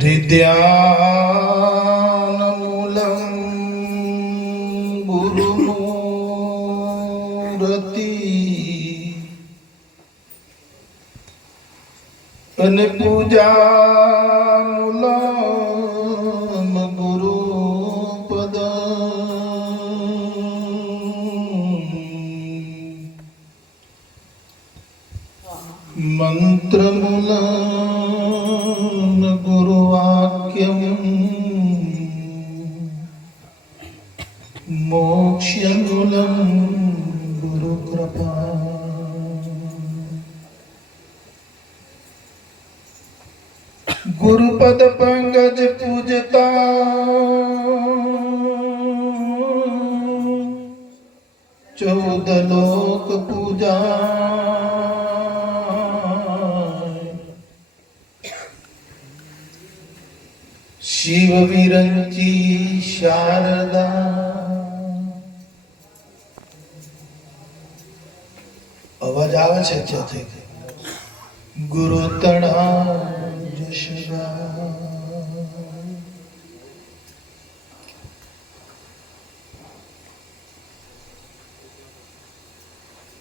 હૃદયાનમૂલં ગુરુમૂર્તિ અને પૂજામૂલં ગુરુપદ મંત્રમૂલં ગુરુવાક્યમ મોક્ષ્યમૂલં ગુરુકૃપા ગુરુપદ પંકજ પૂજતા ચૌદ લોક પૂજા શિવ વિરંચી શારદા. અવાજ આવે છે ત્યાંથી? ગુરુ તણા જશગા.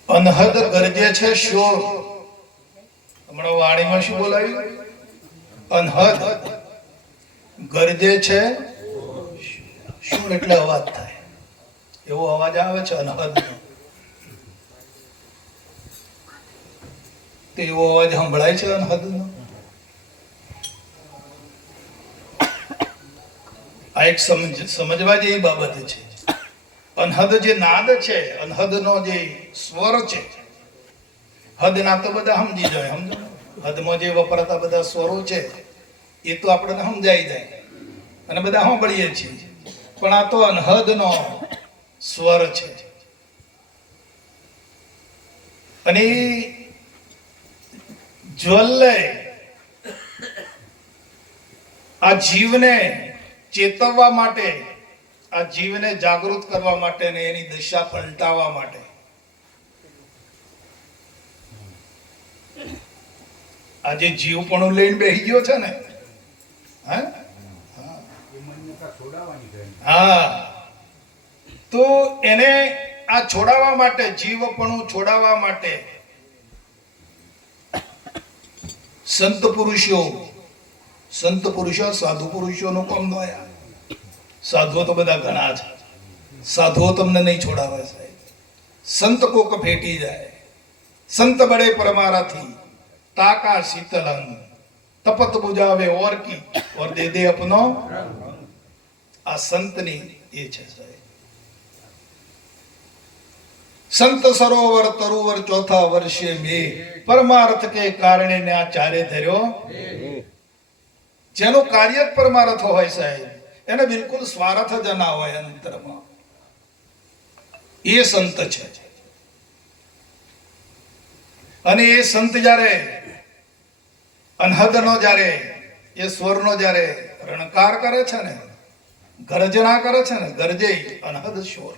અનહદ ગરજે છે શોર. હમણાં વાણીમાં શું બોલાયું? અનહદ ગરજે છે શું એટલે અવાજ થાય, એવો અવાજ આવે છે અનહદ નો. તો એવો અવાજ સંભળાય છે અનહદ નો. આ એક સમજવા જેવી બાબત છે. અનહદ જે નાદ છે, અનહદ નો જે સ્વર છે, હદ ના તો બધા સમજી જાય. સમજો, હદમાં જે વપરાતા બધા સ્વરો છે એ તો આપણને સમજાઈ જાય અને બધા સાંભળીએ છીએ, પણ આ તો અનહદ નો સ્વર છે. અને જ્વલ્લે આ જીવને ચેતવવા માટે, આ જીવને જાગૃત કરવા માટે ને એની દિશા પલટાવવા માટે આજે જીવપણું લઈને બેસી ગયો છે ને. હા, તો એને આ છોડાવવા માટે, જીવપણું છોડાવવા માટે સંત પુરુષો સાધુ પુરુષોનો કામ નોયા. સાધુઓ તો બધા ઘણા છે, સાધુઓ તમને નહીં છોડાવે સાહેબ. સંત કોક ફેટી જાય. સંત બડે પરમારાથી તાકા શીતલંગ તપત બુજાવે ઓર કી ઓર દે દે અપનો. આ સંતની એ છે સાહેબ. સંત સરોવર તરુવર ચોથા વર્ષે મે પરમાર્થ કે કારણે ને આ ચારે ધર્યો. જેનું કાર્ય જ પરમાર્થ હોય સાહેબ, એને બિલકુલ સ્વાર્થ જ ના હોય અંતરમાં, એ સંત છે. અને એ સંત જ્યારે અનહદનો જ્યારે એ સ્વરનો જ્યારે રણકાર કરે છે ને, ગર્જના કરે છે ને, ગરજે અનહદ સ્વર,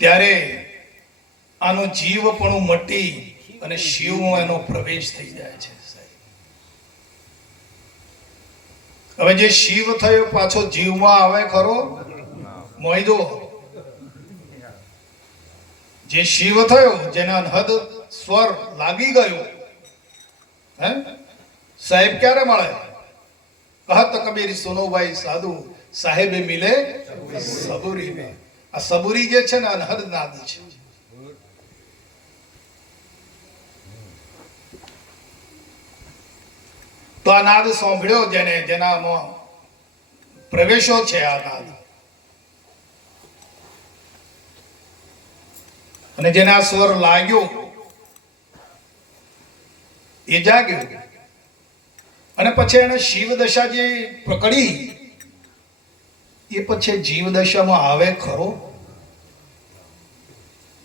ત્યારે આનો જીવપણું મટી અને શિવમાં એનો પ્રવેશ થઈ જાય છે. હવે જે શિવ થયો પાછો જીવમાં આવે ખરો? મોહિદો જે શિવ થયો, જેને અનહદ સ્વર લાગી ગયો, હે સાહેબ ક્યારે મળે? કહત કબીર સુનો ભાઈ સાધુ સાહેબે મિલે સબુરી में. આ સબુરી જે છે ને અનહદ નાદ છે. તો આ નાદ સાંભળ્યો જેને, જેનામાં પ્રવેશો છે આ નાદ, અને જેને આ સ્વર લાગ્યો એ જાગ્યો. અને પછી એને શિવ દશા જે પકડી એ પછી જીવ દશામાં આવે ખરો?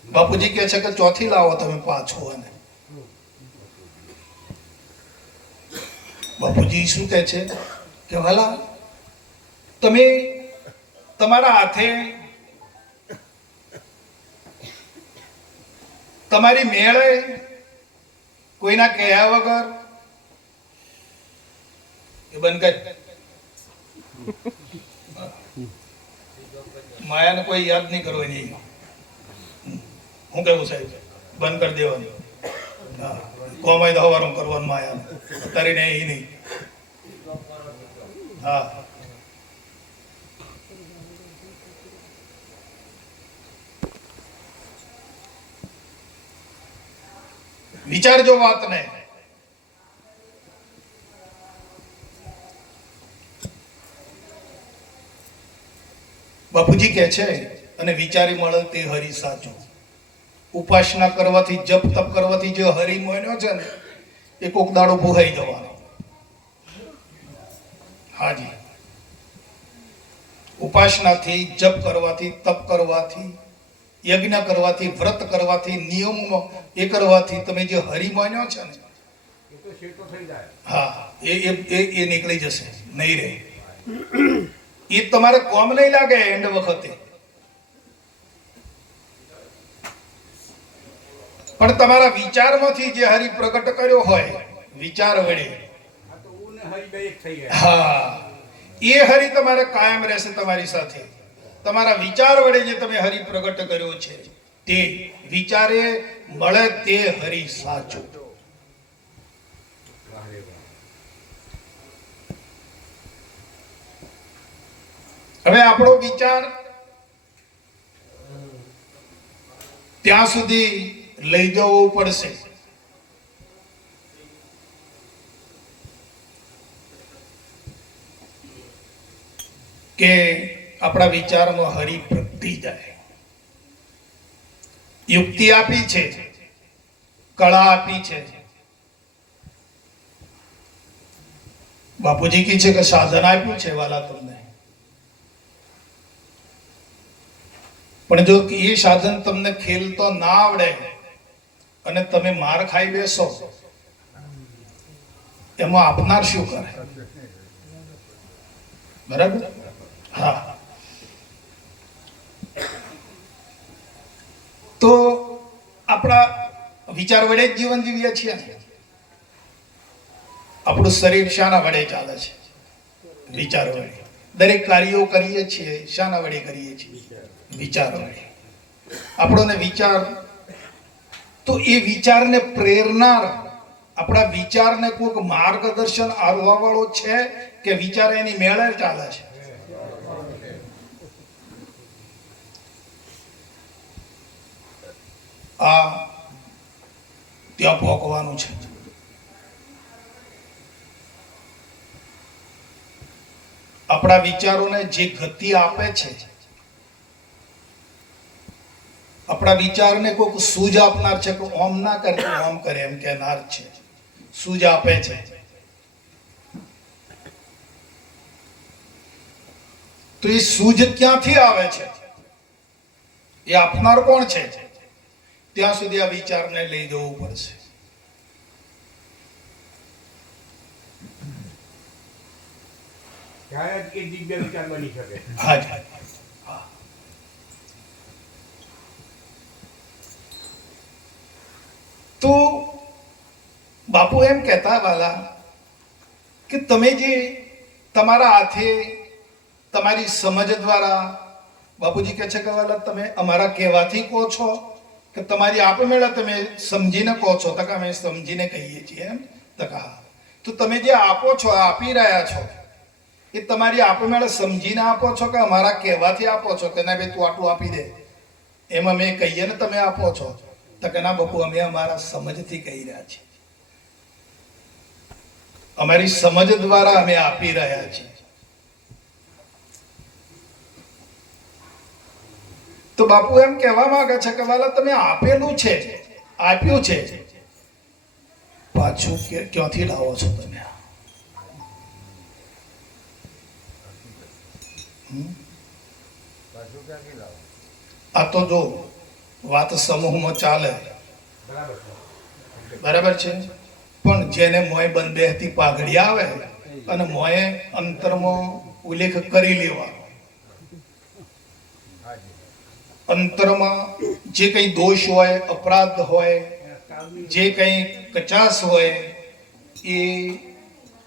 બાપુજી કહે છે કે ચોથી લાવો તમે પાછો. અને બાપુજી શું કહે છે કે વાલા તમે તમારા હાથે તમારી મેળે કોઈના કહ્યા વગર એ બંધ કર. માયાને કોઈ યાદ નહીં કરવાની. હું કેવું સાહેબ? બંધ કરી દેવાનું. હા, કોમાય તો હવારું કરવાનું માયા અત્યારે ને એ નહીં. હા, વિચારજો વાતને. બાપુજી કહે છે અને વિચારી મળે તે હરિ સાચું. ઉપાસના કરવાથી, જપ તપ કરવાથી જે હરિ મોન્યો છે ને એ કોક દાડો ભૂહાઈ જવાનો. હાજી, ઉપાસનાથી, જપ કરવાથી, તપ કરવાથી, યજ્ઞ કરવાથી, વ્રત કરવાથી, નિયમો એ કરવાથી તમે જે હરિ માન્યો છે ને હા એ નીકળી જશે, નહીં રહે. એ તમારે કોમ નહીં લાગે એન્ડ વખતે, પણ તમારા વિચારમાંથી જે હરિ પ્રગટ કર્યો હોય વિચાર વડે, હા એ હરિ તમારે કાયમ રહેશે તમારી સાથે. તમારા વિચાર વડે જે તમે હરિ પ્રગટ કર્યો છે તે વિચારે મળે તે હરિ સાચું. હવે આપણો વિચાર ત્યાં સુધી લઈ જવો પડશે કે આપણા વિચારમાં હરિ પ્રગટી જાય. યુક્તિ આપી છે, કળા આપી છે. બાપુજી કી છે કે સાધન આપ્યું છે વાલા તમને, પણ જો એ સાધન તમને ખેલતો ના આવડે અને તમે માર ખાઈ બેસો, એમાં આપનાર શું કરે? બરાબર? હા, તો આપણા વિચાર વડે જ જીવન જીવીએ છીએ. આપણું શરીર શાના વડે ચાલે છે? વિચાર વડે. દરેક કાર્યો કરીએ છીએ શાના વડે કરીએ છીએ? વિચાર વડે. આપણોને વિચાર, તો એ વિચારને પ્રેરનાર, આપણા વિચારને કોઈક માર્ગદર્શન આપવા વાળો છે કે વિચાર એની મેળે ચાલે છે? આ ત્યાં ભોગવાનું છે. આપણા વિચારોને જે ગતિ આપે છે, આપણા વિચારને કોઈક સૂઝ આપનાર છે કે ઓમ ના કરે ઓમ કરે એમ કહેનાર છે, સૂઝ આપે છે. તો એ સૂઝ ક્યાંથી આવે છે? એ આપનાર કોણ છે? ત્યાં સુધી આ વિચારને લઈ જવું પડશે. તો બાપુ એમ કહેતા વાલા કે તમે જે તમારા હાથે તમારી સમજ દ્વારા, બાપુજી કહે છે કે વાલા તમે અમારા કહેવાથી કહો છો કે તમારી આપમેળે તમે સમજીને કહો છો? તો અમે સમજીને કહીએ છીએ. એમ તો તમે જે આપો છો, આપી રહ્યા છો, એ તમારી આપમેળે સમજીને આપો છો કે અમારા કહેવાથી આપો છો કે ના ભાઈ તું આટલું આપી દે એમ અમે કહીએ ને તમે આપો છો? તો કે ના બાપુ અમે અમારા સમજથી કહી રહ્યા છીએ, અમારી સમજ દ્વારા અમે આપી રહ્યા છીએ. તો બાપુ એમ કહેવા માંગે છે કે વાલા તમે આપેલું છે, આપ્યું છે, પાછું ક્યાંથી લાવો છો તમે? આ તો જો વાત સમૂહમાં ચાલે બરાબર છે, પણ જેને મોય બંધ બેહતી પાઘડી આવે અને મોય અંતરમાં ઉલ્લેખ કરી લેવાનો અંતરમાં જે કંઈ દોષ હોય, અપરાધ હોય, જે કંઈ કચાશ હોય એ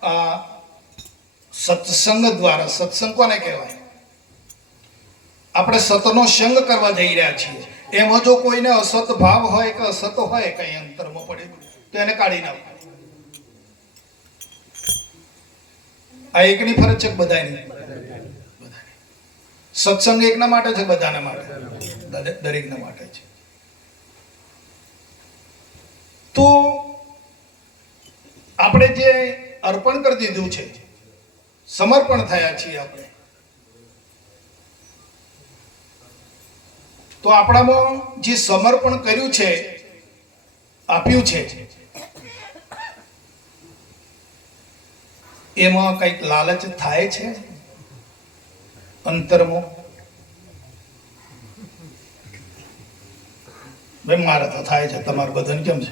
આ સત્સંગ દ્વારા, સત્સંગ કોને કહેવાય? આપણે સતનો સંગ કરવા જઈ રહ્યા છીએ. એમાં જો કોઈને અસત ભાવ હોય કે અસત હોય કઈ અંતરમાં પડેલું તો એને કાઢી નાખો. આ એકની ફરજ છે બધાની. સત્સંગ એકના માટે છે, બધાના માટે, દરેકના માટે છે. તો આપણે જે અર્પણ કરી દીધું છે, સમર્પણ થયા છીએ આપણે, તો આપણામાં જે સમર્પણ કર્યું છે, આપ્યું છે, એમાં કંઈક લાલચ થાય છે અંતરમાં? ભાઈ મારે તો થાય છે, તમારે બધાને કેમ છે?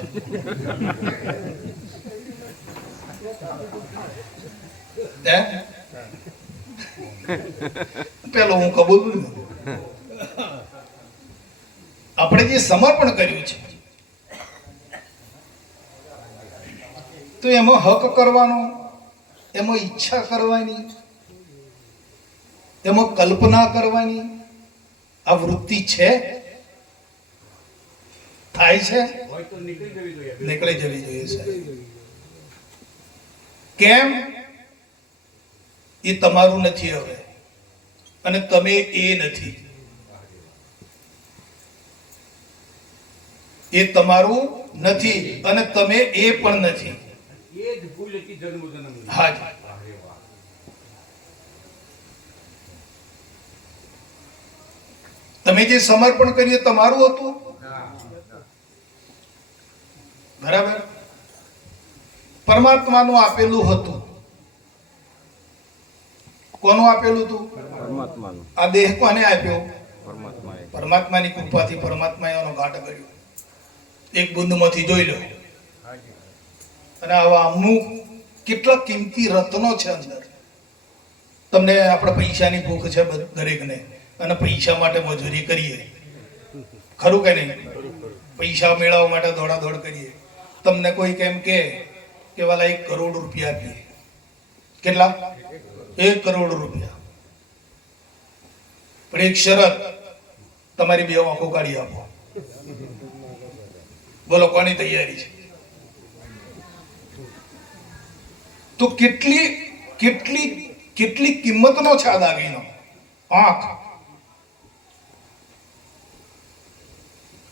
પેલો હું કબૂલ. આપણે જે સમર્પણ કર્યું છે તો એમાં હક કરવાનો, એમાં ઈચ્છા કરવાની, એમાં કલ્પના કરવાની આ વૃત્તિ છે? થાય છે? નીકળી જવી જોઈએ સાહેબ. કેમ? એ તમારું નથી હવે, અને તમે એ નથી. એ તમારું નથી અને તમે એ પણ નથી. હા, તમે જે સમર્પણ કર્યું તમારું હતું, બરાબર? પરમાત્માનું આપેલું હતું. કોનું આપેલું હતું? પરમાત્માનું. આ દેહ કોને આપ્યો? પરમાત્માએ. પરમાત્માની કૃપાથી પરમાત્માએ એનો ઘાટ કર્યો. એક બુંદમાંથી જોઈ લો. અને આવા અમુક કેટલા કિંમતી રત્નો છે અંદર. તમને આપણે પૈસાની ભૂખ છે દરેકને, અને પૈસા માટે મજૂરી કરીએ, ખરું કે નહીં? પૈસા મેળવવા માટે દોડાદોડ કરીએ. તમને કોઈ કેમ કે વાલા 1 કરોડ રૂપિયા આપીએ. કેટલા? 1 કરોડ રૂપિયા. પણ એક શરત, તમારી 2 આંખો કાઢી આપો. બોલો કોની તૈયારી છે? તો કેટલી કેટલી કેટલી કિંમતનો છે આ દાગીનો, આંખ.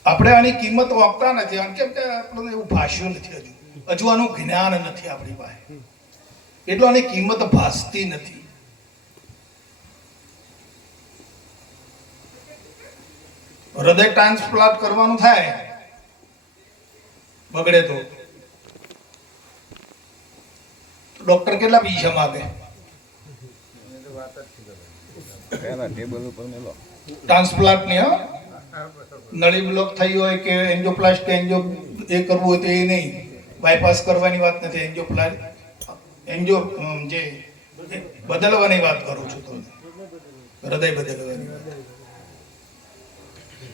આપણે આની કિંમત ઓળખતા નથી. કેમ કે આપણને એવું ભાષ્યું નથી, હજુ આનું જ્ઞાન નથી આપણી પાસે, એટલું આની કિંમત ભાસતી નથી. હૃદય ટ્રાન્સપ્લાન્ટ કરવાનું થાય, બગડે તો ડોક્ટર કેટલા પૈસા માંગે? ટ્રાન્સપ્લાન્ટ ની, નળી બ્લોક થઈ હોય કે એન્જિયોપ્લાસ્ટી, એન્જિયો એ કરવું હોય તો એ નહીં, બાયપાસ કરવાની વાત નથી. એન્જિયો જે બદલવાની વાત કરું છું તમને, હૃદય બદલવાની વાત.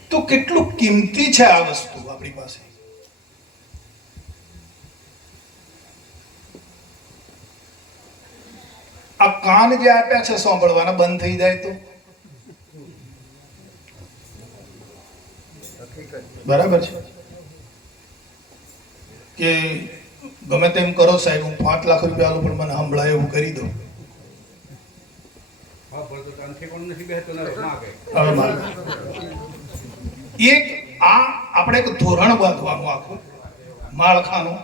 તો કેટલું કિંમતી છે આ વસ્તુ આપણી પાસે. આ કાન જે આપ્યા છે સાંભળવાના, બંધ થઈ જાય તો બરાબર છે કે ગમે તેમ કરો સાહેબ, હું 5 લાખ રૂપિયા આલું પણ મને સંભળાય એવું કરી દો. એક આ આપણે એક ધોરણ બાંધવાનું, આખું માળખાનું,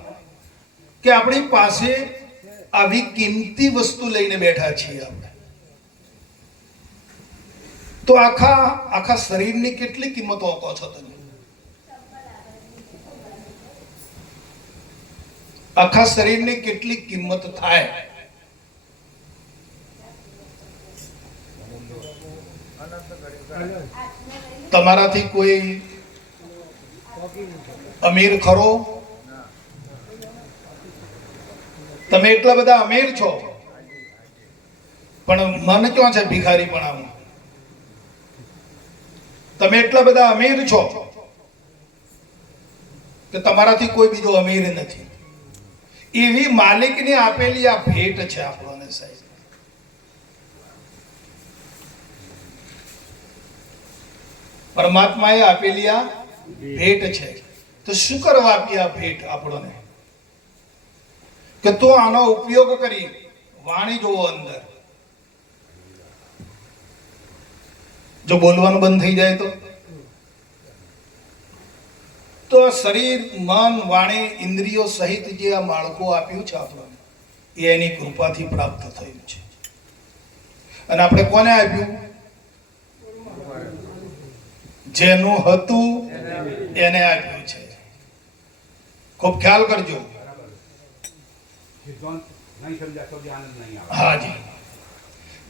કે આપણી પાસે આવી કિંમતી વસ્તુ લઈને બેઠા છીએ આપણે, તો આખા શરીરની કેટલી કિંમત ઓળખો છો તમે? આખા શરીરની કેટલી કિંમત થાય? તમારાથી કોઈ અમીર ખરો? તમે એટલા બધા અમીર છો, પણ મન ક્યાં છે ભિખારી પણ આવું? તમે એટલા બધા અમીર છો કે તમારાથી કોઈ બીજો અમીર નથી. એવી માલિકની આપેલી આ ભેટ છે આપણને સાહેબ. પરમાત્માએ આપેલી આ ભેટ છે. તો શું કરવા આપી આ ભેટ આપણને? કે તું આનો ઉપયોગ કરી વાણી જોવો અંદર. જો બોલવાનું બંધ થઈ જાય તો શરીર, મન, વાણી, ઇન્દ્રિયો સહિત જે આ માળખું આપ્યું છે આપણને એ એની કૃપાથી પ્રાપ્ત થયું છે. અને આપણે કોને આપ્યું? જેનું હતું એને આપ્યું છે. ખૂબ ખ્યાલ કરજો. હાજી,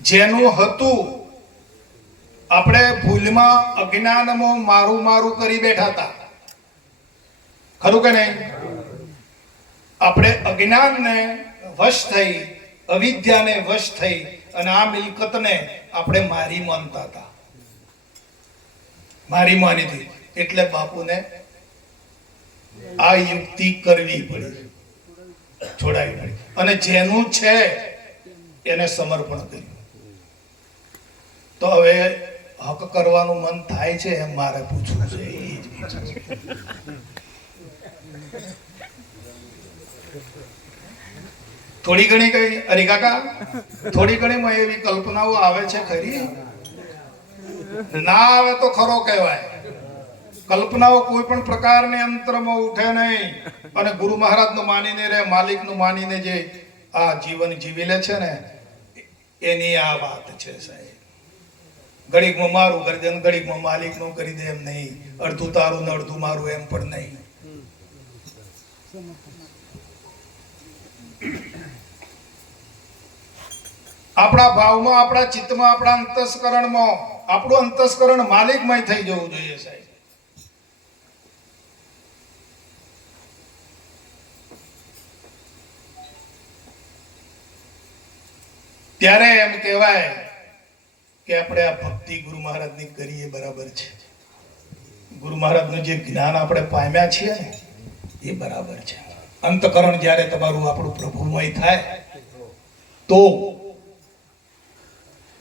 જેનું હતું. આપણે ભૂલમાં, અજ્ઞાનમાં મારું મારું કરી બેઠા હતા, ખરું કે નહીં? આપણે અજ્ઞાનને વશ થઈ, અવિદ્યાને વશ થઈ અને આ મિલકતને આપણે મારી માનતા હતા. મારી માની હતી. એટલે બાપુને આ યુક્તિ કરવી પડી, છોડાવી પડી. અને જેનું છે એને સમર્પણ કર્યું. તો હવે હક કરવાનું મન થાય છે એમ મારે પૂછવું છે. થોડી ઘણી કઈ અરે કાકા થોડી ઘણી એવી કલ્પનાઓ આવે છે ખરી? ના આવે તો ખરો કહેવાય. કલ્પનાઓ કોઈ પણ પ્રકારની અંતરમાં ઉઠે નહીં. અને ગુરુ મહારાજ નું માનીને રે, માલિક નું માનીને જે આ જીવન જીવી લે છે ને એની આ વાત છે સાહેબ. ઘડીકમાં મારું કરી દે, ઘડીકમાં માલિક નું કરી દે એમ નહીં. અડધું તારું ને અડધું મારું એમ પણ નહીં. આપણા ભાવમાં, આપણા ચિત્તમાં, આપણા અંતસ્કરણમાં આપણું અંતસ્કરણ માલિકમય થઈ જવું જોઈએ સાહેબ. ત્યારે એમ કહેવાય કે આપણે આ ભક્તિ ગુરુ મહારાજની કરીએ બરાબર છે. ગુરુ મહારાજનું જે જ્ઞાન આપણે પામ્યા છીએ ને એ બરાબર છે. અંતકરણ જ્યારે તમારું આપણું પ્રભુમય થાય તો,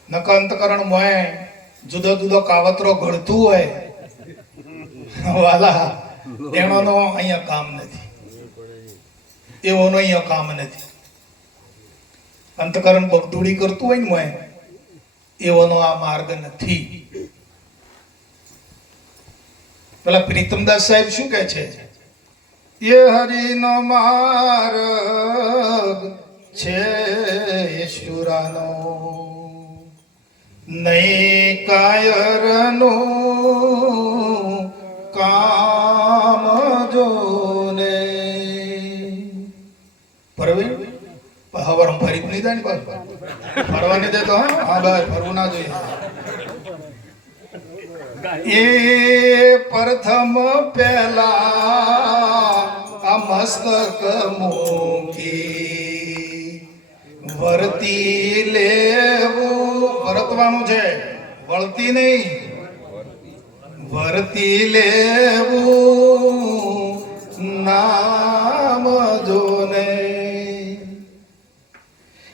નકર અંતકરણ મોય જુદો જુદો કાવતરો ઘડતું હોય વાલા, એનો અહીંયા કામ નથી. એઓનો અહીંયા કામ નથી. અંતકરણ બગદુડી કરતું હોય ને મોય એવાનો આ માર્ગ નથી. પેલા પ્રીતમદાસ સાહેબ શું કહે છે? એ હરિનો માર્ગ છે ઈશ્વરાનો, નહીં કાયરનું કામ જોને. પરવીન હવાર ફરી નહીં જાય ને બસ ફરવા નહીં દેતો. હા બસ ફરવું ના જોઈએ. એ પ્રથમ પહેલા આ મસ્તક મૂકી વર્તી લેવું. વર્તવાનું છે, વળતી નહીં. વર્તી લેવું નામ જોને.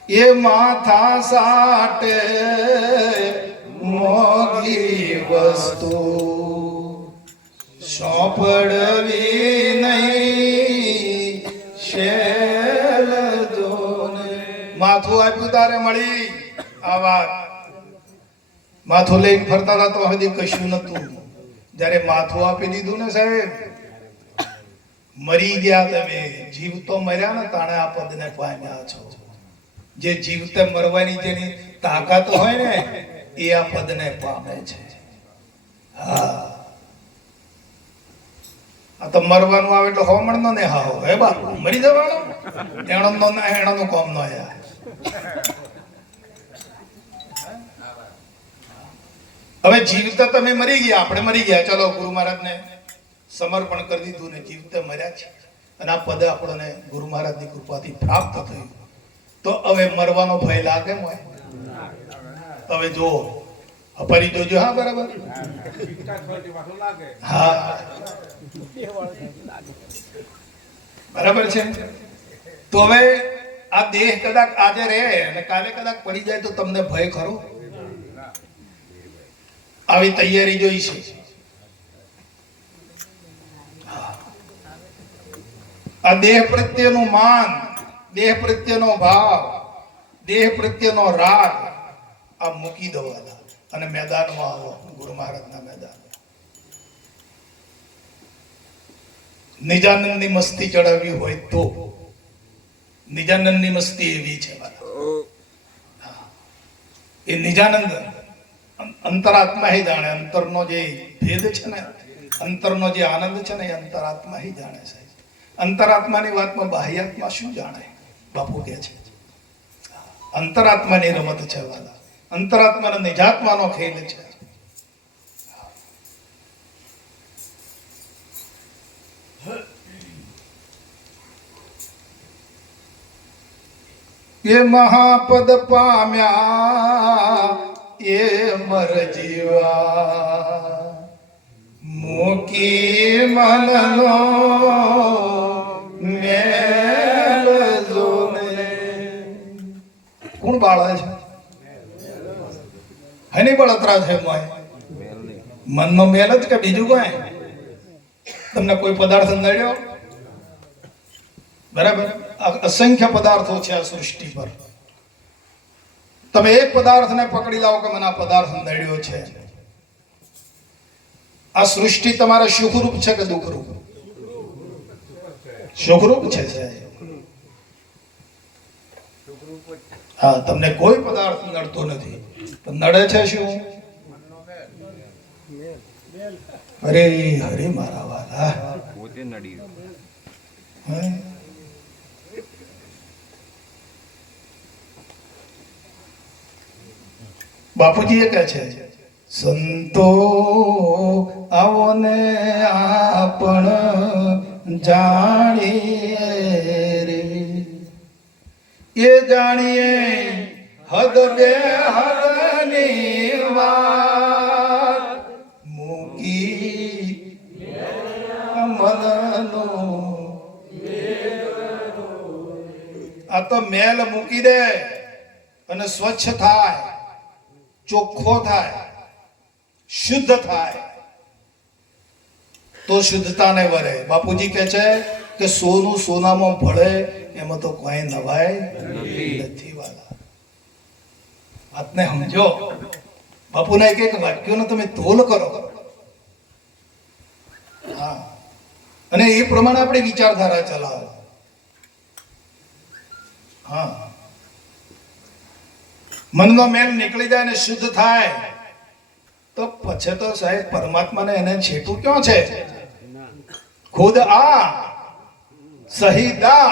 એ માથા સાટે મોગી વસ્તુ સોંપડવી નહીં શેલ જોને. માથું આપ્યું તારે મળી આ વાત. માથું લઈને ફરતા હતા તો હજી કશું નતું. જ્યારે માથું આપી દીધું ને સાહેબ, મરી ગયા તમે. જીવ તો મર્યા ને તાણે આ પદને પામ્યા છો. જે જીવતે મરવાની જેની તાકાત હોય ને એ આ પદને પામે છે. હા, આ તો મરવાનું આવે એટલે હોમણ નો ને હાવ હે બાપુ મરી જવાનું એણનું કામ નો યાર. હવે જીવતે તમે મરી ગયા, આપણે મરી ગયા, ચલો ગુરુ મહારાજને સમર્પણ કરી દીધું ને જીવતે મર્યા છે અને આ પદ આપણને ગુરુ મહારાજની કૃપાથી પ્રાપ્ત થયું. તો હવે મરવાનો ભય લાગે મોય? હવે જો ફરી જોજો. હા, બરાબર. હા, બરાબર છે. તો હવે આ દેહ કદાચ આજે રહે અને કાલે કદાચ પડી જાય તો તમને ભય ખરો? આવી તૈયારી જોઈ છે. આ દેહ પ્રત્યેનું માન, દેહ પ્રત્યેનો ભાવ, દેહ પ્રત્યેનો રાગ આ મૂકી દવાના અને મેદાનમાં આવો. ગુરુ મહારાજના મેદાન નિજાનંદની મસ્તી ચડાવવી હોય તો નિજાનંદની મસ્તી એવી છે. એ નિજાનંદ અંતરાત્મા હી જાણે. અંતરનો જે ભેદ છે ને, અંતરનો જે આનંદ છે ને, એ અંતરાત્મા હી જાણે છે. અંતરાત્માની વાતમાં બાહ્યાત્મા શું જાણે? બાપુ કહે છે અંતરાત્માની રમત છે વાલા. અંતરાત્માનો નિજાત્માનો ખેલ છે. એ મહાપદ પામ્યા એ મર જીવા મૂકી મનનો મેલ જોને. કોણ બાળા છે? હની બળતરા છે મોય? મનનો મેલ જ કે બીજું કોઈ? તમને કોઈ પદાર્થ નડ્યો? બરાબર. અસંખ્ય પદાર્થો છે આ સૃષ્ટિ પર. તમે એક પદાર્થને પકડી લાવો કે મને આ પદાર્થ નડ્યો છે. આ સૃષ્ટિ તમારે સુખરૂપ છે કે દુઃખરૂપ? સુખરૂપ છે. હા, તમને કોઈ પદાર્થ નડતો નથી. નડે છે શું? અરે હરે મારા વાલા, પોતે નડી. બાપુજી એ કહે છે સંતો આવો ને આપણ જાણીએ રે. એ જાણીએ હદ બે હદની વાત મૂકી મનનો. આ તો મેલ મૂકી દે અને સ્વચ્છ થાય, ચોખ્ખો થાય, શુદ્ધ થાય તો શુદ્ધતાને વરે. બાપુજી કહે છે કે સોનું સોનામાં ભળે એમાં તો કોઈ નવાય નથી વાલા. વાતને સમજો. બાપુના એક એક વાક્યોનો તમે તોલ કરો. હા, અને એ પ્રમાણે આપણે વિચારધારા ચલાવો. હા, મનનો મેલ નીકળી જાય ને શુદ્ધ થાય તો પછી તો સાહેબ પરમાત્માને એને છેટું ક્યાં છે? ખુદ આ સહીદા.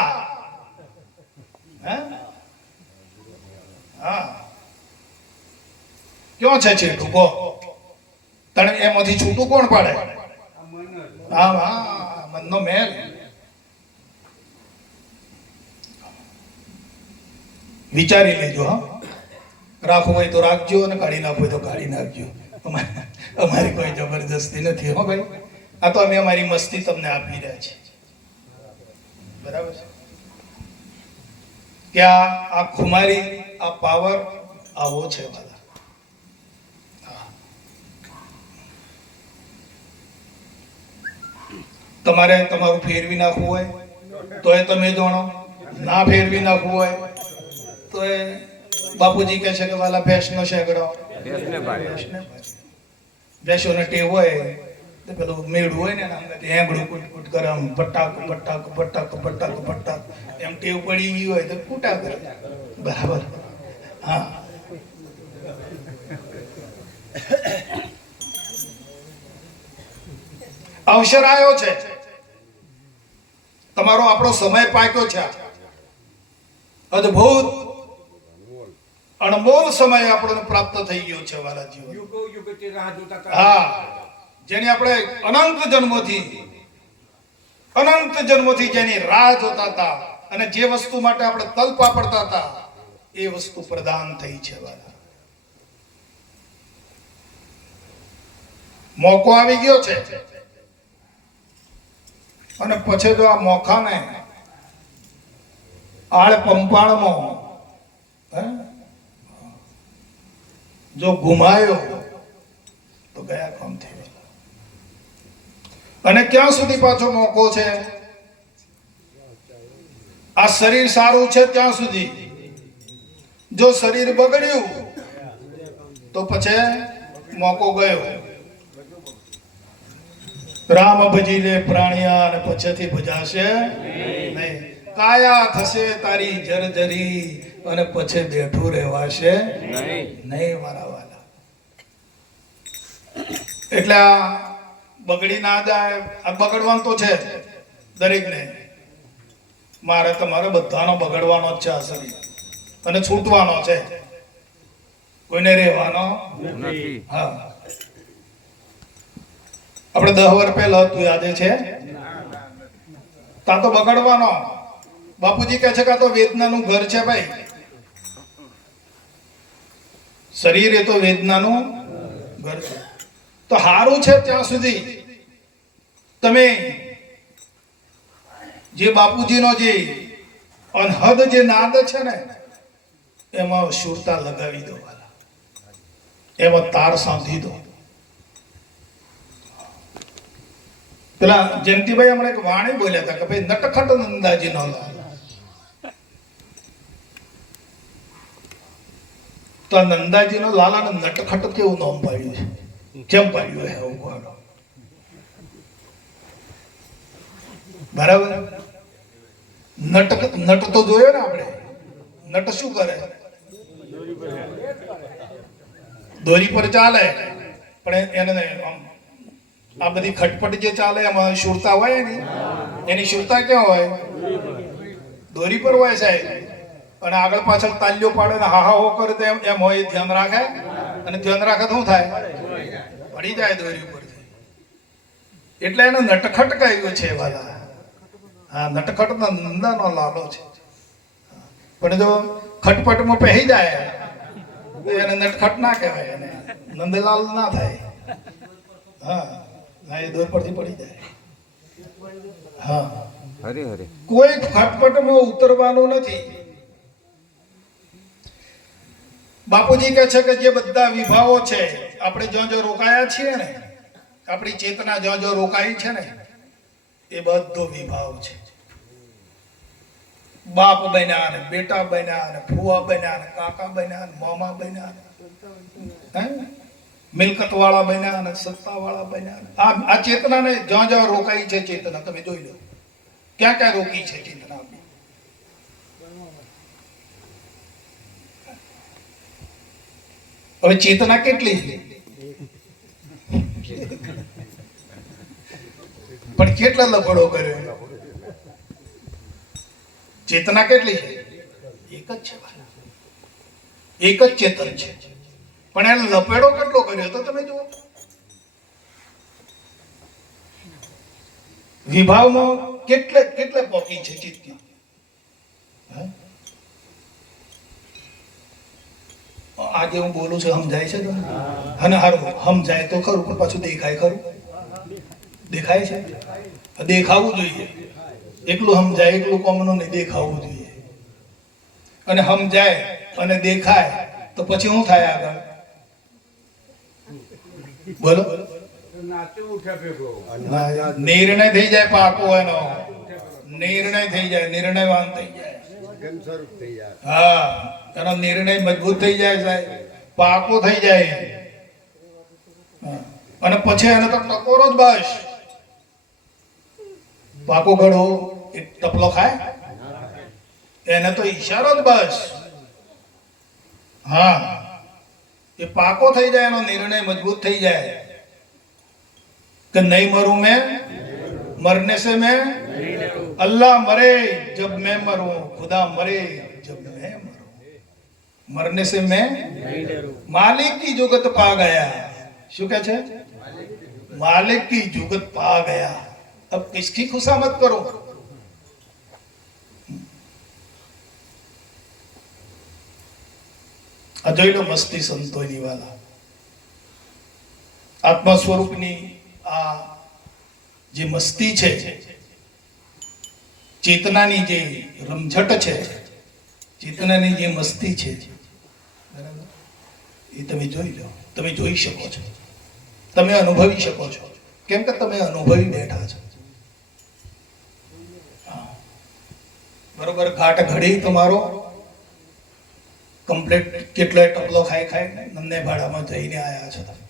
હા, ક્યાં છે છેટું? કો તને એમાંથી છૂટું કોણ પાડે? હા હા, મનનો મેલ. વિચારી લેજો. હા, રાખવું હોય તો રાખજો અને કાઢી નાખવું હોય તો કાઢી નાખજો. અમારી કોઈ જબરદસ્તી નથી. હો ભાઈ, આ તો અમે અમારી મસ્તી તમને આપી રહ્યા છીએ. બરાબર છે કે આ ખુમારી, આ પાવર આવો છે વાલા. તમારે તમારું ફેરવી નાખવું હોય તો એ તમે જાણો, ના ફેરવી નાખવું હોય તો એ બાપુજી કહે છે કે વાલા ભેંસનો શેગડો. ભેંસોને ટેવ હોય તો પેલું મેળું હોય ને હેંગડું કુટ કુટ કરે, આમ પટાક પટાક પટાક પટાક પટાક એમ ટેવ પડી ગઈ હોય તો કૂટા કરે. બરાબર. હા, અવસર આવ્યો છે, તમારો આપણો સમય પાક્યો છે. અદ્ભુત અણમોલ સમય આપણને પ્રાપ્ત થઈ ગયો છે વાલા જીવન. હા, જેની આપણે અનંત જન્મોથી જેની રાહ જોતા હતા અને જે વસ્તુ માટે આપણે તલપા પડતા હતા એ વસ્તુ પ્રદાન થઈ છે વાલા. મોકો આવી ગયો છે અને પછી જો આ મોખાને આળ પંપાળમાં જો ગુમાયો તો ગયા કામ થઈ ગયેલા. અને ક્યાં સુધી પાછો મોકો છે? આ શરીર સારું છે ત્યાં સુધી. જો શરીર બગડ્યું તો પછી મોકો ગયો. રામ ભજી લે પ્રાણિયા અને પછીથી ભજાશે નહીં. કાયા થશે તારી જર્જરી અને પછી બેઠું રહેવાશે નહીં મારા વાલા. એટલે આ બગડી ના જાય. આ બગડવાનું તો છે દરેકને. મારે તમારે બધાનો બગડવાનો જ છે આ શરીર, અને છૂટવાનો છે, કોઈને રહેવાનો નથી. હા, આપણે 10 વર્ષ પહેલા હતું યાદ છે? તા તો બગડવાનો. બાપુજી કહે છે કે આ તો વેદનાનું ઘર છે ભાઈ. શરીર એ તો વેદનાનું ઘર છે. તો હારું છે ત્યાં સુધી તમે જે બાપુજીનો જે અનહદ જે નાદ છે ને એમાં સુરતા લગાવી દો વાલા, એમાં તાર સાંધી દો. પેલા જયંતિભાઈ હમણાં એક વાણી બોલ્યા હતા કે ભાઈ નટખટ નંદાજી નો લાલ. તો નંદાજી નો લાલા ને નટખટ કેવું નામ પાડ્યું છે? કેમ પાડ્યું હે એવું કહો? બરાબર. નટ તો જોયો ને આપણે. નટ શું કરે? દોરી પર ચાલે, પણ એને આ બધી ખટપટ જે ચાલે એમાં શુરતા હોય ને, એની શુરતા ક્યાં હોય? દોરી પર હોય સાહેબ. અને આગળ પાછળ તાલીઓ પાડે ને હા હો કરે તો એમ હોય, ધ્યાન રાખે. અને ધ્યાન રાખે તો શું થાય? પડી જાય દોરી ઉપરથી. એટલે એને નટખટ કહ્યું છે વાલા. હા, નટખટ નંદાનો લાલો છે. પણ જો ખટપટમાં પહેરી જાય એને નટખટ ના કહેવાય, એને નંદલાલ ના થાય. હા, એ દોર પરથી પડી જાય. હા, હરે હરે. કોઈ ખટપટમાં ઉતરવાનું નથી. બાપુજી કહે છે કે જે બધા વિભાવો છે આપણે જો રોકાયા છીએ ને, આપણી ચેતના જો રોકાઈ છે ને, એ બધો વિભાવ છે. બાપ બન્યા ને બેટા બન્યા ને ફુવા બન્યા ને કાકા બન્યા ને મામા બન્યા ને મિલકત વાળા બન્યા ને સત્તા વાળા બન્યા. આ ચેતનાને જ્યાં રોકાઈ છે ચેતના, તમે જોઈ લો ક્યાં ક્યાં રોકી છે ચેતના. હવે ચેતના કેટલી છે? પણ કેટલા લફડો કર્યો? ચેતના કેટલી છે? એક જ છે, એક જ ચેતન છે. પણ એને લપેડો કેટલો કર્યો તો તમે જુઓ. વિભાવમાં કેટલે પોકી છે ચેતના. આજે હું બોલું છું સમજાય છે તમને? અને હારું સમજાય તો ખરું, પણ પાછું દેખાય ખરું? દેખાય છે? દેખાવું જોઈએ. એકલું સમજાય એકલું કોમનું નહીં, દેખાવું જોઈએ. અને સમજાય અને દેખાય તો પછી શું થાય આગળ? બોલો. નિર્ણય થઈ જાય પાકો એનો. નિર્ણય થઈ જાય, નિર્ણયવાન થઈ જાય. હા, એનો નિર્ણય મજબૂત થઈ જાય સાહેબ, પાકો થઈ જાય. અને પછી એને તો ટકોરો જ બસ. પાકો ઘડો એક ટપલો ખાય, એને તો ઈશારો જ બસ. હા, એ પાકો થઈ જાય, એનો નિર્ણય મજબૂત થઈ જાય કે નહીં મરું मैं, मरने से मैं, अल्लाह मरे जब मैं मरूं, खुदा मरे जब मैं मरूं, मरने से मैं मालिक की जुगत पा गया. શું કહે છે? मालिक की जुगत पा गया. अब किसकी खुशामद करो? આ જોઈ લો મસ્તી સંતોની વાલા. આત્મા સ્વરૂપની આ જે મસ્તી છે, ચેતનાની જે રમઝટ છે, ચેતનાની જે મસ્તી છે, બરાબર, એ તમે જોઈ લો, તમે જોઈ શકો છો, તમે અનુભવી શકો છો, કેમ કે તમે અનુભવી બેઠા છો. બરોબર, ઘાટ ઘડી તમારો કમ્પ્લીટ કેટલાય ટપલો ખાઈ ખાઈ નન્ને ભાડામાં જઈને આયા છો, તમે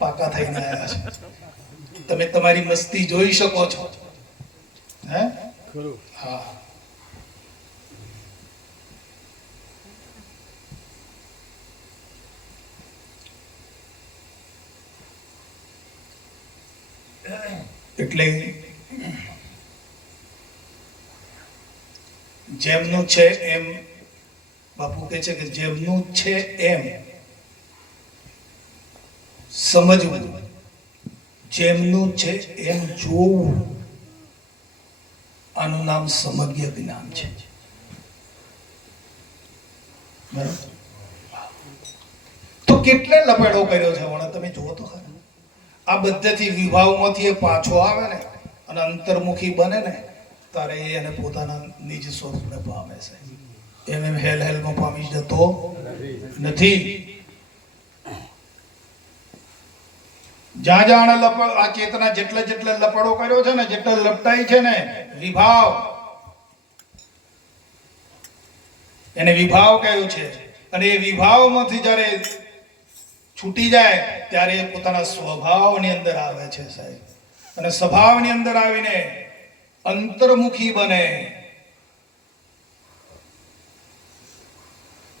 પાકા થઈને આયા છો, તમે તમારી મસ્તી જોઈ શકો છો. હે, હા, એટલે જેમનું છે એમ બાપુ કહે છે કે જેમનું છે એમ સમજવું, જેમનું છે એમ જોવું, આનું નામ સમગ્ર જ્ઞાન છે. બરાબર, તો કેટલે લપેડો કર્યો છે વણા, તમે જુઓ તો ખરા. આ બધેથી વિભાવમાંથી એ પાછો આવે ને અને અંતર્મુખી બને ને ત્યારે એ એને પોતાના નિજ સ્વરૂપને પામે છે. એમ હેલમાં પામી જતો નથી. જ્યાં જ્યાં આ ચેતના જેટલે લપડો કર્યો છે ને, જેટલે લપટાઈ છે ને વિભાવ, એને વિભાવ કહ્યું છે. અને એ વિભાવમાંથી જ્યારે છૂટી જાય ત્યારે એ પોતાના સ્વભાવની અંદર આવે છે સાહેબ, અને સ્વભાવની અંદર આવીને અંતર્મુખી બને.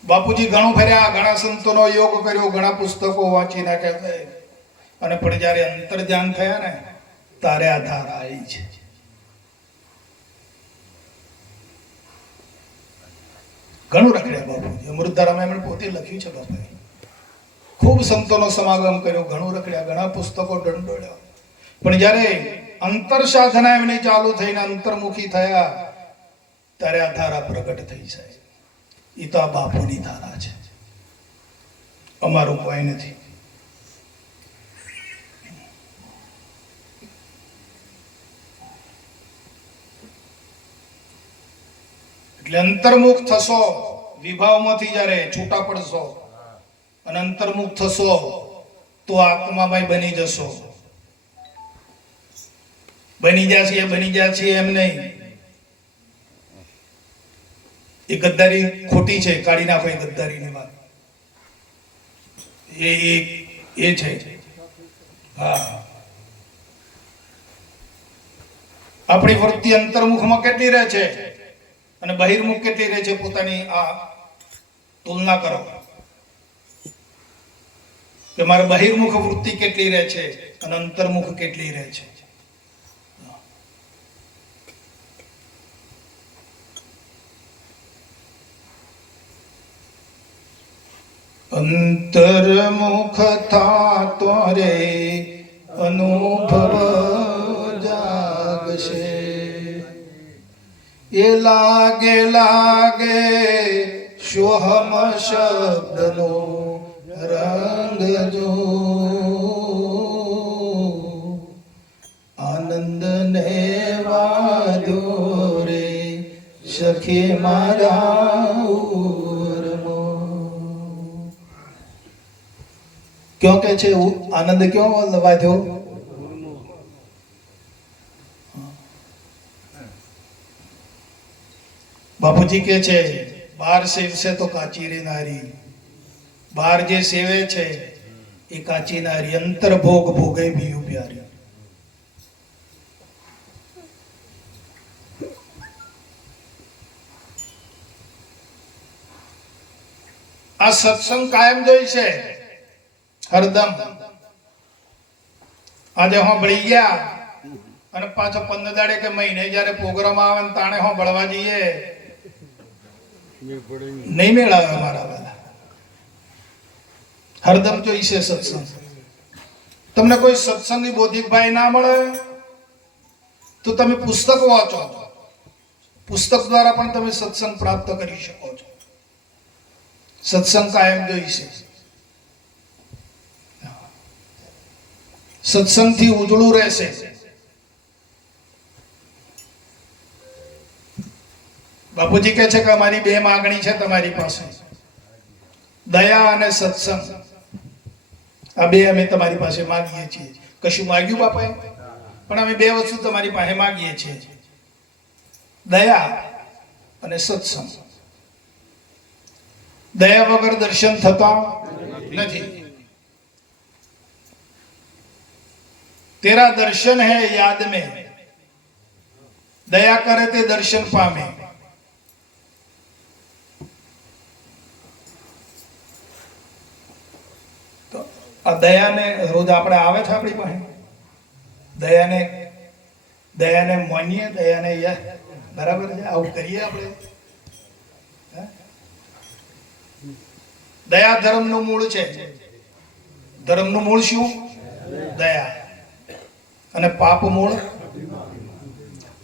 બાપુજી ઘણું ફર્યા, ઘણા સંતોનો યોગ કર્યો, ઘણા પુસ્તકો વાંચી નાખ્યા છે, અને પણ જયારે અંતર ધ્યાન થયા ને તારે આ ધાર આવી છે. ઘણું રખડ્યા બાપુજી, અમૃતધારામાં એમણે પોતે લખ્યું છે બાપાએ. ખૂબ સંતોનો સમાગમ કર્યો, ઘણું રખડ્યા, ઘણા પુસ્તકો દંડોળ્યા, પણ જયારે અંતર સાધના એમની ચાલુ થઈને અંતર્મુખી થયા ત્યારે આ ધારા પ્રગટ થઈ જાય. એ તો આ બાપુની ધારા છે, અમારું કોઈ નથી. એટલે અંતર્મુખ થશો, વિભાવમાંથી જ્યારે છૂટા પડશો અને અંતર્મુખ થશો તો આત્મામાં બની જશો. બની જશે એમ નહીં. એ ગદ્દારી ખોટી છે, કાઢી નાખો એ ગદ્દારીની વાત. એ છે, હા. આપણી વૃત્તિ અંતર્મુખમાં કેટલી રહે છે અને બહિર્મુખ કેટલી રહે છે, પોતાની આ તુલના કરો કે મારે બહિર્મુખ વૃત્તિ કેટલી રહે છે અને અંતર્મુખ કેટલી રહે છે. અંતર્મુખ થાતો રે અનુભવ જાગશે, એ લાગે સોહમ શબ્દનો રંગ જો, આનંદ ને વાદ્યો રે સખી મારા. क्यों कहे छे आनंद क्यों वाध्यो? बापूजी के छे बार सेवसे तो काची रे नारी, बार जे सेवे छे ए काची नारी, अंतर भोग भोगे भी प्यारी. आ सत्संग कायम जोई छे हरदम. આજે હોંભળી ગયા અને પાછો 15 દાડે કે મહિને જ્યારે પ્રોગ્રામ આવે ને તાણે હોંભળવા જઈએ નહીં મેળાવે અમારા વાલા. હરદમ જોઈશે સત્સંગ. તમને કોઈ સત્સંગી બૌદ્ધિકભાઈ ના મળે તો તમે પુસ્તક વાંચો, પુસ્તક દ્વારા પણ તમે સત્સંગ પ્રાપ્ત કરી શકો છો. સત્સંગ કાયમ જોઈશે. સત્સંગથી ઉજળું રહેશે. બાપુજી કહે છે કે અમારી બે માંગણી છે તમારી પાસે, દયા અને સત્સંગ. આ બે અમે તમારી પાસે માંગીએ છીએ. કશું માંગ્યું બાપાએ? પણ અમે બે વસ્તુ તમારી પાસે માંગીએ છીએ, દયા અને સત્સંગ. દયા વગર દર્શન થતા નથી. તેરા દર્શન હૈ યાદ में, દયા કરે તે દર્શન પામે. તો આ દયાને રોજ આપણે આવે છે આપણી પાસે, દયાને માનીએ, દયાને બરાબર છે, આવું કરીએ આપણે. દયા ધર્મનું મૂળ છે. ધર્મનું મૂળ શું? દયા. અને પાપ મૂળ?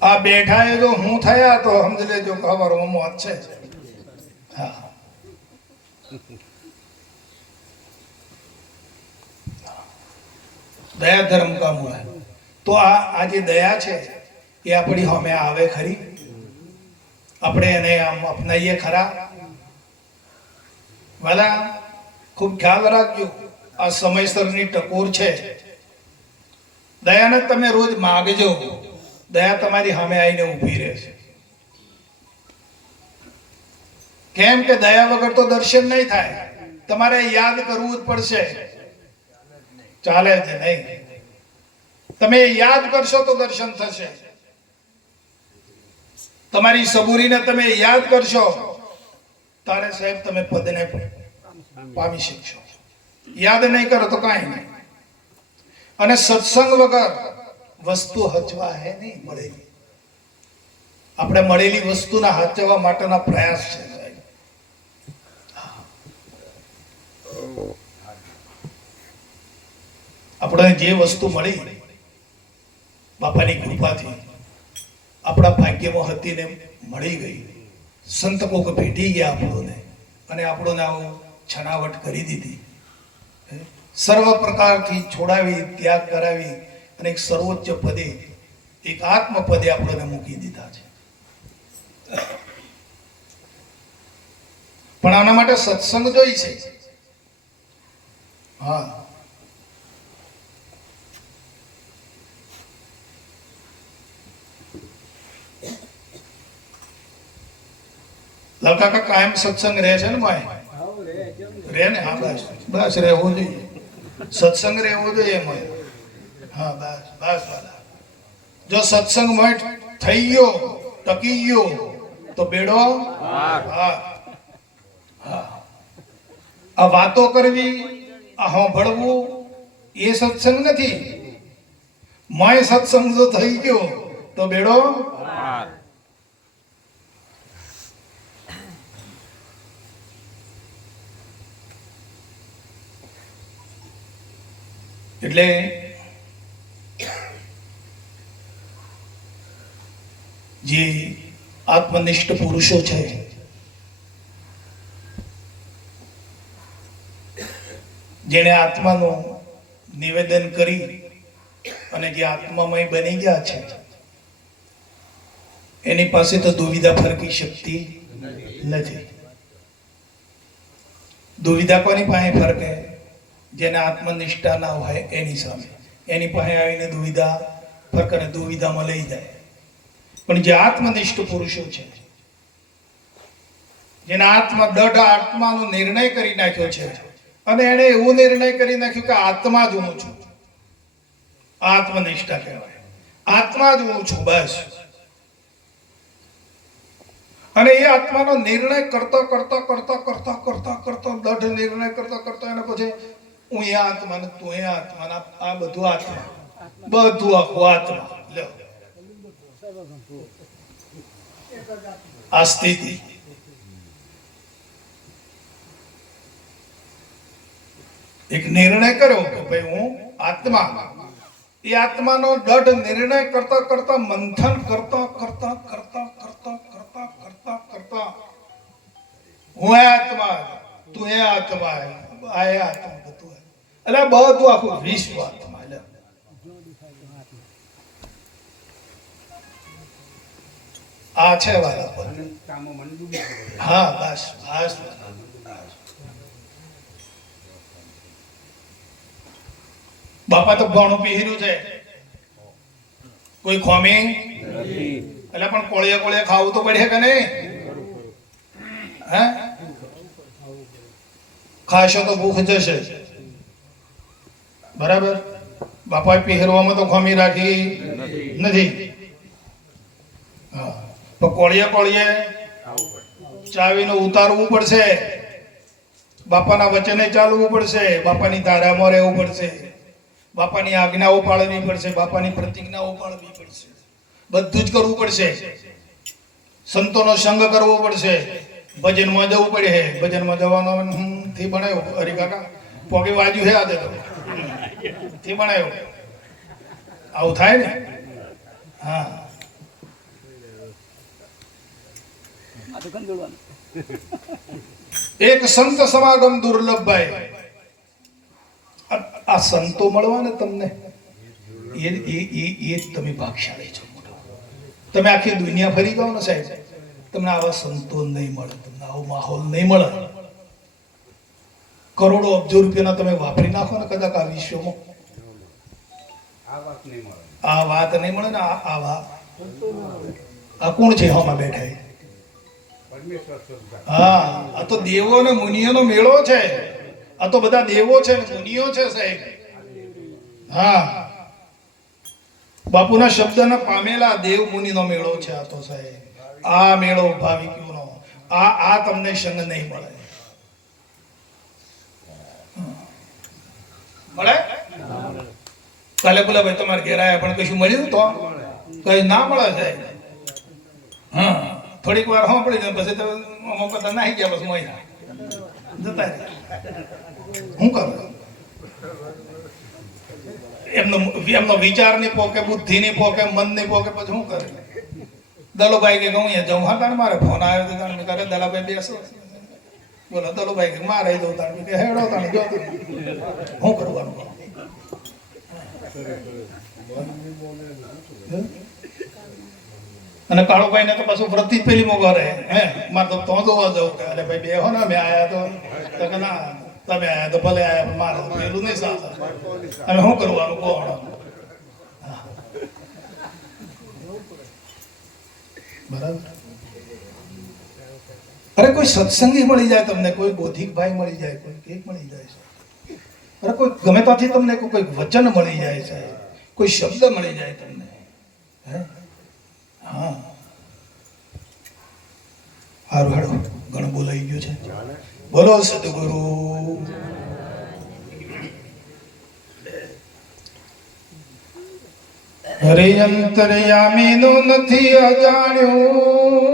આ બેઠા એ જો હું થયા તો સમજ લેજો ખબર મોત છે. હા, દયા ધર્મ કા મૂળ. તો આ જે દયા છે એ આપણી સામે આવે ખરી? આપણે એને આમ અપનાવીએ ખરા? વાલા ખૂબ ખ્યાલ રાખજો, આ સમયસરની ટકોર છે. દયાને તમે રોજ માગજો, દયા તમારી સામે આવીને ઊભી રહેશે. કેમ કે દયા વગર તો દર્શન નહીં થાય. તમારે યાદ કરવું જ પડશે. ચાલે છે નહીં? તમે યાદ કરશો તો દર્શન થશે. તમારી સબૂરીને તમે યાદ કરશો તારે સાહેબ તમે પદને પામી શકશો. યાદ નહીં કરો તો કાંઈ નહીં. અને સત્સંગ વગર વસ્તુ હચવા હે નહીં મળેલી. આપણે મળેલી વસ્તુના હચવા માટેના પ્રયાસ છે સાહેબ. આપણે જે વસ્તુ મળી બાપાની કૃપાથી આપણા ભાગ્યમાં હતી ને મળી ગઈ. સંત કોક ભેટી ગયા આપણોને અને આપણોને આવું છણાવટ કરી દીધી. સર્વ પ્રકારથી છોડાવી, ત્યાગ કરાવી અને એક સર્વોચ્ચ પદે, એક આત્મ પદે આપણને મૂકી દીધા છે. પણ આના માટે સત્સંગ જોઈ છે. હા, લવકાકા કાયમ સત્સંગ રહે છે ને ભાઈ? રે ને? હા, બસ બસ રહેવું જોઈએ. સત્સંગ રહેવો જોઈએ એમાં. હા, બસ બસ વાલા. જો સત્સંગ માં થઈ ગયો, ટકી ગયો તો બેડો. હા હા. આ વાતો કરવી, આ સાંભળવું એ સત્સંગ નથી. માય સત્સંગ જો થઈ ગયો તો બેડો. એટલે જે આત્મનિષ્ઠ પુરુષો છે જેણે આત્માનું નિવેદન કરી અને જે આત્મામય બની ગયા છે એની પાસે તો દુવિધા ફરકી શક્તિ નથી. દુવિધા કોની પાસે ફરકે? જેને આત્મનિષ્ઠા ના હોય એની સામે. એની પાસે આવીને દુવિધા ફરક અને દુવિધામાં લઈ જાય. પણ જે આત્મનિષ્ઠ પુરુષો છે, જેના આત્માનો નિર્ણય કરી નાખ્યો છે અને એને એવું નિર્ણય કરી નાખ્યું કે આત્મા જ હું છું. આત્મનિષ્ઠા કહેવાય. આત્મા જ હું છું, બસ. અને એ આત્માનો નિર્ણય કરતા કરતા કરતા કરતા કરતા કરતા દઢ નિર્ણય કરતા કરતા એને પછી હું એ આત્મા ને તું એ આત્મા, આ બધું આત્મા, બધું આખું આત્મા. આ સ્થિતિ એક નિર્ણય કર્યો કે ભાઈ હું આત્મા. એ આત્માનો દઢ નિર્ણય કરતા કરતા મંથન કરતા કરતા કરતા કરતા કરતા કરતા કરતા હું એ આત્મા, તું એ આત્મા, આ આત્મા બધું એટલે બધું આખું વિશ્વ આત્મા. એટલે હા છે વાલા પદ. હા બસ બસ. બાપા તો ઘણું પીર્યું છે, કોઈ ખોમી એટલે પણ કોળીએ કોળીએ ખાવું તો પડે કે નહીં? હે ખાશો તો ભૂખ જશે, બરાબર? બાપાએ પહેરવામાં તો ખોમી રાખી નથી. હા તો કોળીએ કોળીએ ચાવીને ઉતારવું પડશે, બાપાના વચને ચાલવું પડશે, બાપાની ધારામાં રહેવું પડશે, બાપાની આજ્ઞાઓ પાળવી પડશે, બાપાની પ્રતિજ્ઞાઓ પાળવી પડશે, બધું જ કરવું પડશે. સંતોનો સંગ કરવો પડશે, ભજનમાં જવું પડે. ભજનમાં જવાનો થી ભણાયો હરી કાકા પોકી વાજ્યું છે આજે તો થી ભણાયો આવું થાય ને. હા એક સંત સમાગમ દુર્લભ ભાઈ. આ સંતો મળવા ને તમને એ તમે ભાગશાળી છો. તમે આખી દુનિયા ફરી ગયો ને સાહેબ, તમને આવા સંતો નહીં મળે, તમને આવો માહોલ નહીં મળે. કરોડો અબજો રૂપિયાના તમે વાપરી નાખો ને કદાચ આ વિશ્વમાં, આ વાત નહીં મળે ને. આ વાત આ કોણ છે હમણાં બેઠા? હા આ તો દેવો ને મુનિઓનો મેળો છે. આ તો બધા દેવો છે ને મુનિઓ છે સાહેબ. હા બાપુના શબ્દને પામેલા દેવ મુનિનો મેળો છે આ તો સાહેબ. આ મેળો ભાવિકોનો, આ તમને સંગ નહીં મળે. મળે કાલે બોલા ભાઈ તમારે ઘેર આવ્યા પણ કશું મળ્યું તો કઈ ના મળે સાહેબ. હા થોડીક વાર સાંભળી જાય પછી તો અમુક બધા નાહી ગયા, બસ મોય જતા શું કરું? એમનો વિચાર ની પોકે, બુદ્ધિ ની પોકે, મન ની પોકે, પછી શું કરે? દલોભાઈ કે હું અહીંયા જાઉં. હા તાણ મારે ફોન આવ્યો તો તાણ કરે દલાભાઈ બેસો બોલો. દલોભાઈ કે મારે જવું તાણ કે હેડો તાણ જો શું કરવાનું? અને કાળુભાઈ ને તો પાછું વ્રતિ પેલી મોગો રહે. હે મારે તો જોવા જવું કે અરે ભાઈ બેહો ને અમે આયા તો કે ના તમે આયા તો ભલે આયા પણ મારે પેલું નહીં સાથ. અમે શું કરવાનું કોણ? બરાબર. અરે કોઈ સત્સંગી મળી જાય તમને, કોઈ બૌદ્ધિક ભાઈ મળી જાય, કોઈ કેક મળી જાય છે. અરે કોઈ ગમે ત્યાંથી તમને કોઈ વચન મળી જાય છે, કોઈ શબ્દ મળી જાય તમને. હે હા હારું હાડો ઘણું બોલાઈ ગયું છે. બોલો સદગુરુ. હરે અંતરયામી નું નથી અજાણ્યું,